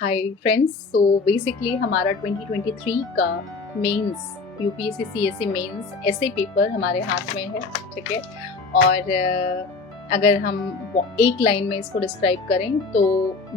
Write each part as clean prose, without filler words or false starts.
Hi friends. So basically हमारा 2023 का mains UPSC CSC mains ऐसे पेपर हमारे हाथ में है, ठीक है। और अगर हम एक लाइन में इसको डिस्क्राइब करें तो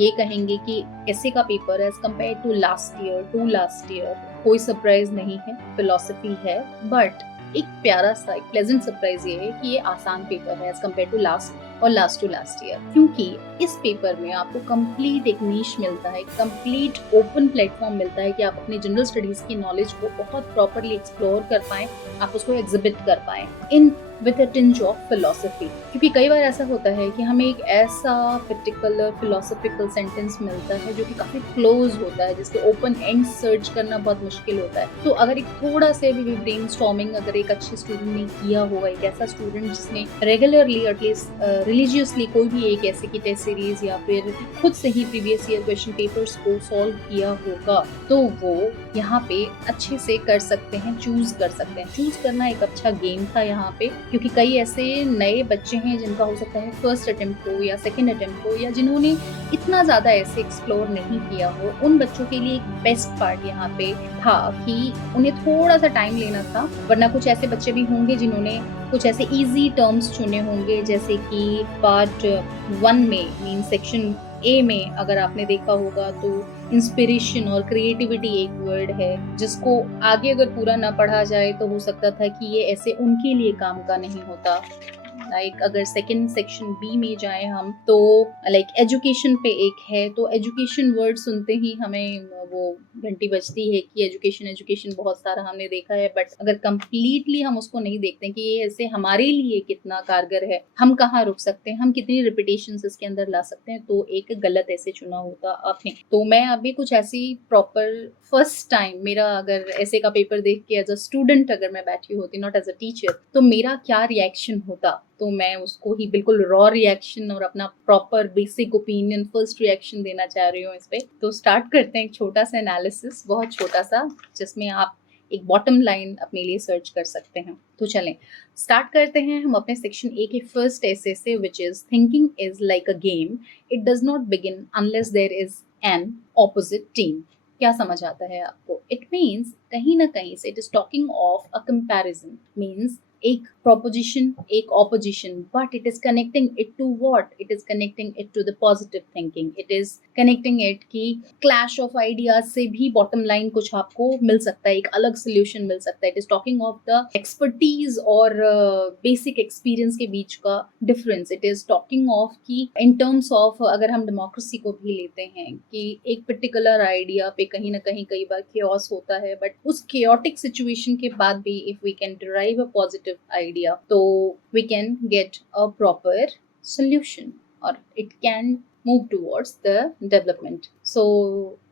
ये कहेंगे कि ऐसे का paper as compare to last year कोई सरप्राइज नहीं है, फिलॉसफी है, बट एक प्यारा सा एक प्लेजेंट सरप्राइज ये है कि ये आसान पेपर है as compare to last year, क्योंकि इस पेपर में आपको कंप्लीट एक नीश मिलता है, कंप्लीट ओपन प्लेटफॉर्म मिलता है कि आप अपने जनरल स्टडीज की नॉलेज को बहुत प्रॉपरली एक्सप्लोर कर पाएं, आप उसको एग्जिबिट कर पाएं in with a tinge of philosophy. क्योंकि कई बार ऐसा होता है कि हमें एक ऐसा पर्टिकुलर फिलोसफिकल सेंटेंस मिलता है जो कि काफी क्लोज होता है, जिसके ओपन एंड सर्च करना बहुत मुश्किल होता है। तो अगर एक थोड़ा से भी ब्रेनस्टॉर्मिंग अगर एक अच्छे स्टूडेंट ने किया होगा, एक ऐसा स्टूडेंट जिसने रेगुलरली एटलीस्ट रिलीजियसली कोई भी एक ऐसे की टेस्ट सीरीज या फिर खुद से ही प्रीवियस ईयर क्वेश्चन पेपर्स को सॉल्व किया होगा, तो वो यहाँ पे अच्छे से कर सकते हैं, चूज कर सकते हैं। चूज करना एक अच्छा गेम था यहाँ पे, क्योंकि कई ऐसे नए बच्चे हैं जिनका हो सकता है फर्स्ट अटेम्प्ट हो या सेकंड अटेम्प्ट हो, या जिन्होंने इतना ज्यादा ऐसे एक्सप्लोर नहीं किया हो। उन बच्चों के लिए एक बेस्ट पार्ट यहाँ पे था कि उन्हें थोड़ा सा टाइम लेना था, वरना कुछ ऐसे बच्चे भी होंगे जिन्होंने कुछ ऐसे इजी टर्म्स चुने होंगे, जैसे कि पार्ट 1 में मीन सेक्शन ए में अगर आपने देखा होगा तो इंस्पिरेशन और क्रिएटिविटी एक वर्ड है जिसको आगे अगर पूरा ना पढ़ा जाए तो हो सकता था कि ये ऐसे उनके लिए काम का नहीं होता। लाइक अगर सेकंड सेक्शन बी में जाए हम तो लाइक एजुकेशन पे एक है, तो एजुकेशन वर्ड सुनते ही हमें वो घंटी बजती है कि एजुकेशन एजुकेशन बहुत सारा हमने देखा है, बट अगर कंप्लीटली हम उसको नहीं देखते कि ये ऐसे हमारे लिए कितना कारगर है, हम कहाँ रुक सकते हैं, हम कितनी रिपीटेशंस इसके अंदर ला सकते हैं, तो एक गलत ऐसे चुना होता आपने। तो मैं अभी कुछ ऐसी प्रॉपर फर्स्ट टाइम मेरा अगर ऐसे का पेपर देख के एज अ स्टूडेंट अगर मैं बैठी होती, नॉट एज अ टीचर, तो मेरा क्या रिएक्शन होता, तो मैं उसको ही बिल्कुल रॉ रिएक्शन और अपना proper basic opinion first reaction देना चाह रही हूँ इस पे। तो स्टार्ट करते हैं एक छोटा सा एनालिसिस, बहुत छोटा सा, जिसमें आप एक बॉटम लाइन अपने लिए सर्च कर सकते हैं। तो चलें स्टार्ट करते हैं हम अपने सेक्शन ए के फर्स्ट ऐसे से, which is thinking is like a game, it does not begin unless there is an opposite team. क्या समझ आता है आपको? इट मीन्स कहीं ना कहीं से it is talking of a comparison, means एक proposition, एक opposition, but it is connecting it to what? It is connecting it to the positive thinking. It is connecting it कि clash of ideas से भी bottom line कुछ आपको मिल सकता है, एक अलग solution मिल सकता है। It is talking of the expertise और basic experience के बीच का difference. It is talking of कि in terms of अगर हम democracy को भी लेते हैं कि एक particular idea पे कहीं ना कहीं कई बार chaos होता है, but उस chaotic situation के बाद भी if we can derive a positive idea, so we can get a proper solution or it can move towards the development. So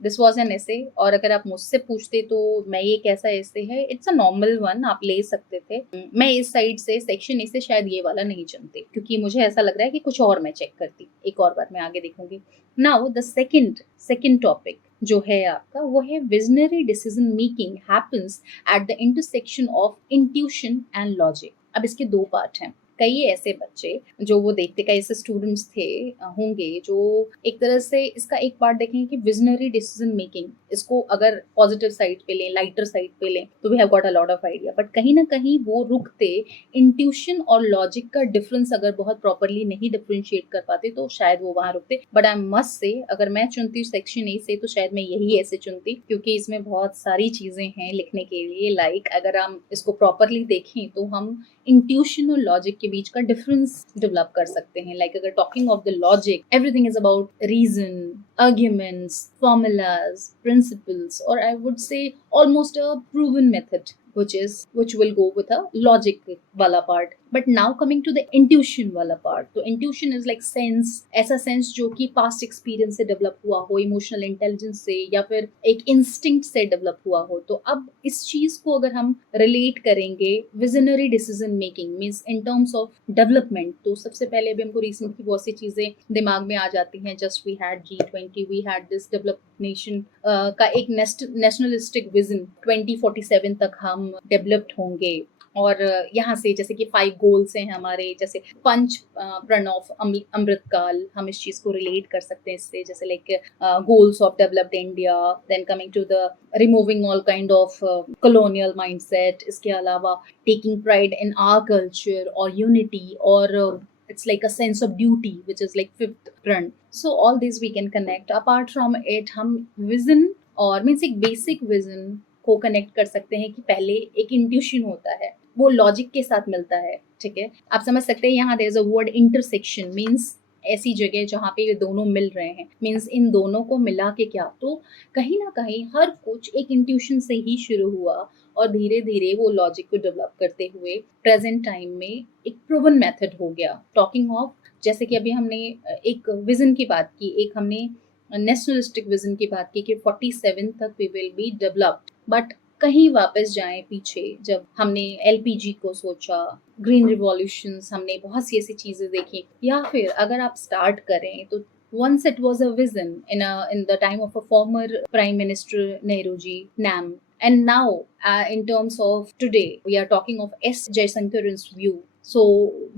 this was an essay, और अगर आप मुझसे पूछते तो मैं ये कैसा ऐसे है, इट्स अ नॉर्मल वन, आप ले सकते थे। मैं इस साइड से सेक्शन ए से शायद ये वाला नहीं चुनती, क्योंकि मुझे ऐसा लग रहा है कि कुछ और मैं चेक करती, एक और बार मैं आगे देखूंगी। नाउ द सेकंड टॉपिक जो है आपका वो है visionary decision making happens at the intersection of intuition and logic. अब इसके दो पार्ट हैं। कई ऐसे बच्चे जो वो देखते, कई ऐसे स्टूडेंट्स थे होंगे जो एक तरह से इसका एक पार्ट देखेंगे कि विजनरी डिसीजन मेकिंग, इसको अगर पॉजिटिव साइड पे लें, लाइटर साइड पे लें, तो we have got a lot of idea, but कहीं ना कहीं वो रुकते इंट्यूशन और लॉजिक का डिफरेंस अगर बहुत प्रॉपरली नहीं डिफरेंशिएट कर पाते तो शायद वो वहां रुकते। बट आई मस्ट से अगर मैं चुनती सेक्शन ए से तो शायद मैं यही ऐसे चुनती, क्योंकि इसमें बहुत सारी चीजें हैं लिखने के लिए। लाइक अगर हम इसको प्रॉपरली देखें तो हम इंट्यूशन और लॉजिक के बीच का डिफरेंस डेवलप कर सकते हैं। लाइक अगर talking of the logic, everything is about reason, arguments, formulas, principles, or I would say almost a proven method, which will go with a logic wala part. But now coming to the intuition wala part, तो intuition is like sense, ऐसा sense जो कि past experience से develop हुआ हो, emotional intelligence से या फिर एक instinct से develop हुआ हो। तो अब इस चीज को अगर हम relate करेंगे visionary decision making means in terms of development, तो सबसे पहले अभी हमको recent की बहुत सी चीजें दिमाग में आ जाती हैं। just we had G20, we had this developed nation का एक nationalistic vision 2047 तक हम डेवलप्ड होंगे। और यहाँ से जैसे कि 5 गोल्स हैं हमारे, जैसे पंच प्रणव अमृत काल, हम इस चीज़ को रिलेट कर सकते हैं इससे, जैसे like goals of developed India, then coming to the removing all kind of colonial mindset, इसके अलावा taking pride in our culture or unity, or it's like a sense of duty which is like fifth prana. So all these we can connect. Apart from it, हम vision और means एक basic vision को connect कर सकते हैं कि पहले एक इंट्यूशन होता है, वो लॉजिक के साथ मिलता है, ठीक है। आप समझ सकते हैं यहाँ there is a word intersection, means ऐसी जगह जहाँ पे ये दोनों मिल रहे हैं, मीन्स इन दोनों को मिला के क्या, तो कहीं ना कहीं हर कुछ एक इंट्यूशन से ही शुरू हुआ और धीरे धीरे वो लॉजिक को डेवलप करते हुए प्रेजेंट टाइम में एक प्रूवन मेथड हो गया। टॉकिंग ऑफ, जैसे कि अभी हमने एक विजन की बात की, एक हमने नेशनलिस्टिक विजन की बात की कि 47 तक we will be developed, but कहीं वापस जाएं पीछे, जब हमने एलपीजी को सोचा, ग्रीन रिवॉल्यूशंस, हमने बहुत सी ऐसी चीजें देखी, या फिर अगर आप स्टार्ट करें तो once it was a vision in the time of a former prime minister Nehru ji, NAM, and now in terms of today we are talking of S Jaisankar's view. So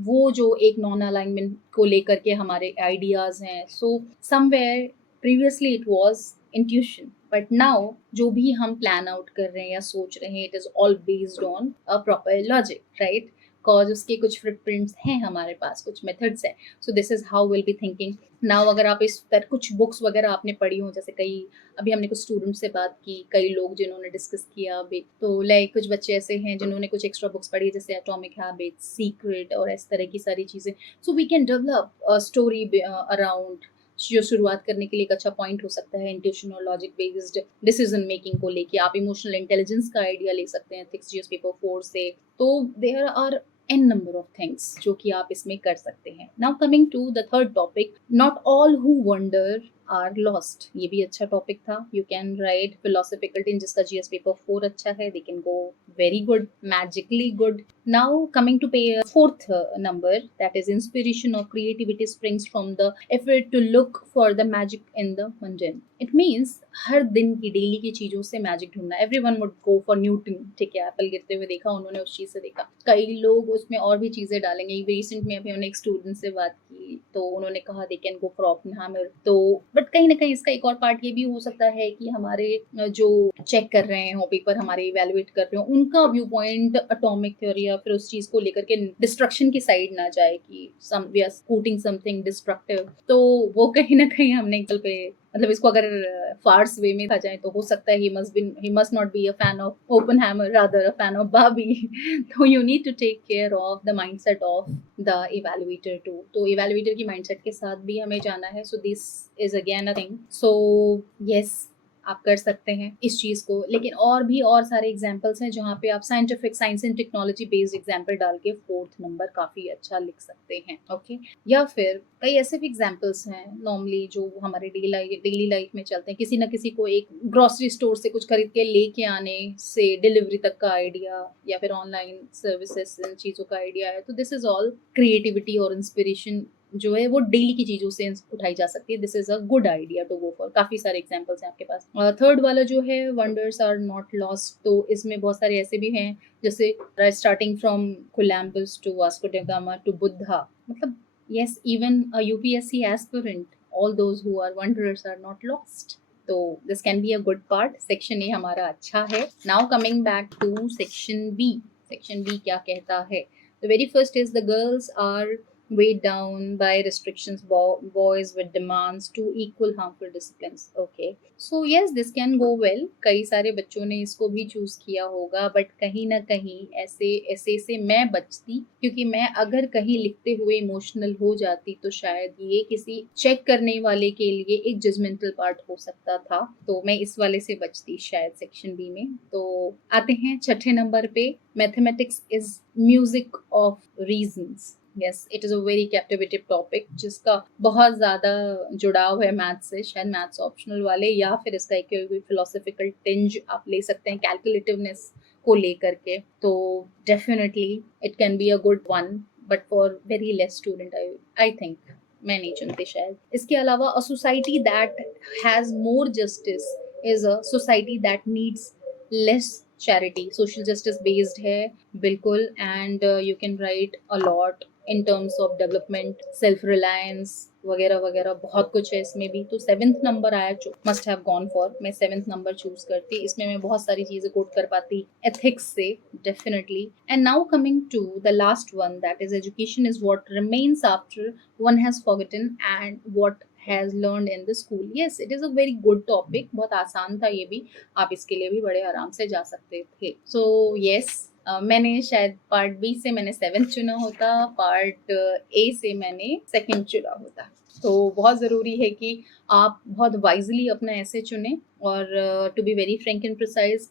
वो जो एक non alignment को लेकर के हमारे ideas हैं, so somewhere previously it was intuition, but now जो भी हम प्लान आउट कर रहे हैं या सोच रहे हैं, it is all based on a proper logic, right, cause उसके कुछ फुटप्रिंट्स हैं हमारे पास, कुछ मेथड्स हैं। So this is how will be thinking now. अगर आप इस तरह कुछ बुक्स वगैरह आपने पढ़ी हो, जैसे कई अभी हमने कुछ स्टूडेंट से बात की, कई लोग जिन्होंने डिस्कस किया अभी, तो लाइक कुछ बच्चे ऐसे हैं जिन्होंने कुछ एक्स्ट्रा बुक्स पढ़ी, जैसे एटॉमिक हैबिट्स, सीक्रेट और इस तरह की सारी चीज़ें। So we can develop a story around, जो शुरुआत करने के लिए एक अच्छा पॉइंट हो सकता है इंट्यूशन और लॉजिक बेस्ड डिसीजन मेकिंग को लेके। आप इमोशनल इंटेलिजेंस का आइडिया ले सकते हैं 6 पेपर 4 से। तो there are n number of things जो कि आप इसमें कर सकते हैं। Now coming to the third topic, not all who wander are lost. ये भी अच्छा टॉपिक था। You can write philosophical thing, जिसका GS पेपर 4 अच्छा है, they can go very good, magically good. Now coming to fourth number, that is inspiration or creativity springs from the effort to look for the magic in the mundane. It means हर दिन की daily की चीजों से magic ढूंढना। Everyone would go for Newton, ठीक है, Apple गिरते हुए देखा उन्होंने, उस चीज से देखा। कई लोग उसमें और भी चीजें डालेंगे। रिसेंट में अभी हमने एक स्टूडेंट से बात की तो उन्होंने कहा they can go for Oppenheimer. तो बट कहीं ना कहीं इसका एक और पार्ट ये भी हो सकता है कि हमारे जो चेक कर रहे हो पेपर, हमारे इवेलुएट कर रहे हो, उनका व्यू पॉइंट एटॉमिक थ्योरी या फिर उस चीज को लेकर के डिस्ट्रक्शन की साइड ना जाए कि वी आर स्कूटिंग समथिंग डिस्ट्रक्टिव। तो वो कहीं ना कहीं हमने कल पे, मतलब इसको अगर फार्स वे में कहा जाए तो हो सकता है he must not be a fan of Oppenheimer, rather a fan of Barbie. तो you need to take care of the mindset of the evaluator too. तो evaluator की mindset के साथ भी हमें जाना है। So this is again a thing. So yes, आप कर सकते हैं इस चीज को, लेकिन और सारे एग्जाम्पल्स हैं जहाँ पे आप scientific, science and technology based example डाल के 4th नंबर काफी अच्छा लिख सकते हैं, ओके। या फिर कई ऐसे भी एग्जाम्पल्स हैं नॉर्मली जो हमारे डेली लाइफ में चलते हैं। किसी ना किसी को एक ग्रोसरी स्टोर से कुछ खरीद के लेके आने से डिलीवरी तक का आइडिया, या फिर ऑनलाइन सर्विसेज इन चीज़ों का आइडिया है। तो दिस इज ऑल क्रिएटिविटी और इंस्पिरेशन जो है वो डेली की चीजों से उठाई जा सकती है। This is a good idea to go for. काफी सारे एग्जांपल्स हैं आपके पास। थर्ड वाला जो है वंडर्स आर नॉट लॉस्ट, तो इसमें बहुत सारे ऐसे भी हैं जैसे starting from Columbus to Vasco da Gama to Buddha, मतलब yes, even a UPSC aspirant, all those who are wanderers are not lost. तो this can be a good part. Section A हमारा अच्छा है। Now coming back to section B. Section B क्या कहता है? The very first is the girls are weighed down by restrictions, boys with demands to equal harmful disciplines. Okay, so yes, this can go well. कई सारे बच्चों ने इसको भी choose किया होगा, बट कहीं ना कहीं ऐसे से मैं बचती, क्योंकि मैं अगर कहीं लिखते हुए इमोशनल हो जाती तो शायद ये किसी चेक करने वाले के लिए एक जजमेंटल पार्ट हो सकता था, तो मैं इस वाले से बचती शायद सेक्शन बी में। तो आते हैं छठे नंबर पे, mathematics is music of reasons. Yes, it is a very captivative topic जिसका बहुत ज़्यादा जुड़ाव है मैथ्स से। शायद मैथ्स ऑप्शनल वाले या फिर इसका एक फिलोसॉफिकल टिंज आप ले सकते हैं कैलकुलेटिवनेस को लेकर के। तो definitely it can be a good one, but for very less student I think मैं नहीं चुनती शायद। इसके अलावा a society that has more justice is a society that needs less charity, social justice based है बिल्कुल, and you can write a lot in terms of development, self reliance वगैरह वगैरह, बहुत कुछ है इसमें भी। तो 7th नंबर आया जो मस्ट हैव गॉन फॉर, मैं 7th नंबर चूज करती। इसमें मैं बहुत सारी चीजें कोट कर पाती एथिक्स से, definitely. And now coming to the last one, that is education is what remains after one has forgotten and what has learned in the school. Yes, it is a very good topic, बहुत आसान था ये भी, आप इसके लिए भी बड़े आराम से जा सकते थे। सो यस, मैंने शायद पार्ट बी से मैंने 7th चुना होता, पार्ट ए से मैंने 2nd चुना होता। तो बहुत ज़रूरी है कि आप बहुत वाइजली अपना ऐसे चुनें, और to be very frank and precise,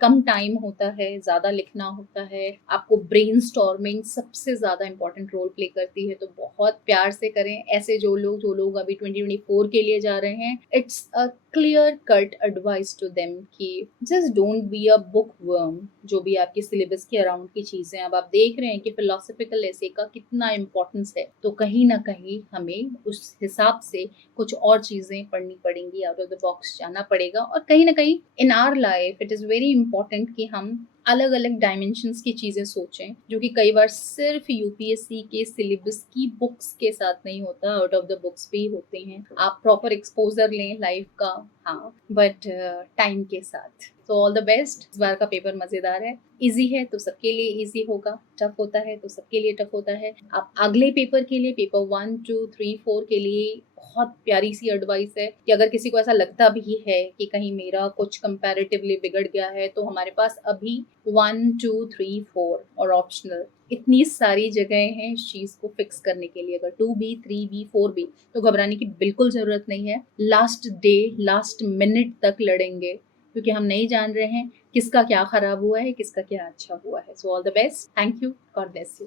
कम टाइम होता है, ज़्यादा लिखना होता है, आपको ब्रेन स्टॉर्मिंग सबसे ज़्यादा इंपॉर्टेंट रोल प्ले करती है, तो बहुत प्यार से करें। ऐसे जो लोग अभी 2024 के लिए जा रहे हैं, it's a clear cut advice to them कि just don't be a bookworm. जो भी आपके सिलेबस के अराउंड की चीज़ें, अब आप देख रहे हैं कि फिलोसफिकल ऐसे का कितना इम्पोर्टेंस है, तो कहीं ना कहीं हमें उस हिसाब से कुछ और चीज़ें पढ़नी पड़ेंगी, आउट ऑफ द बॉक्स जाना पड़ेगा। और कहीं ना कहीं in our life it is very important कि हम अलग अलग डायमेंशंस की चीज़ें सोचें, जो कि कई बार सिर्फ यूपीएससी के सिलेबस की बुक्स के साथ नहीं होता, आउट ऑफ द बुक्स भी होते हैं। आप प्रॉपर एक्सपोजर लें लाइफ का, हाँ, बट टाइम के साथ। तो ऑल द बेस्ट। इस बार का पेपर मज़ेदार है, इजी है तो सबके लिए इजी होगा, टफ होता है तो सबके लिए टफ होता है। आप अगले पेपर के लिए, पेपर 1, 2, 3, 4 के लिए बहुत प्यारी सी एडवाइस है कि अगर किसी को ऐसा लगता भी है कि कहीं मेरा कुछ कंपैरेटिवली बिगड़ गया है, तो हमारे पास अभी 1, 2, 3, 4 और ऑप्शनल इतनी सारी जगह हैं इस चीज़ को फिक्स करने के लिए। अगर 2B, 3B, 4B, तो घबराने की बिल्कुल ज़रूरत नहीं है। लास्ट डे, लास्ट मिनट तक लड़ेंगे, क्योंकि हम नहीं जान रहे हैं किसका क्या खराब हुआ है, किसका क्या अच्छा हुआ है। So all the best, thank you, God bless you.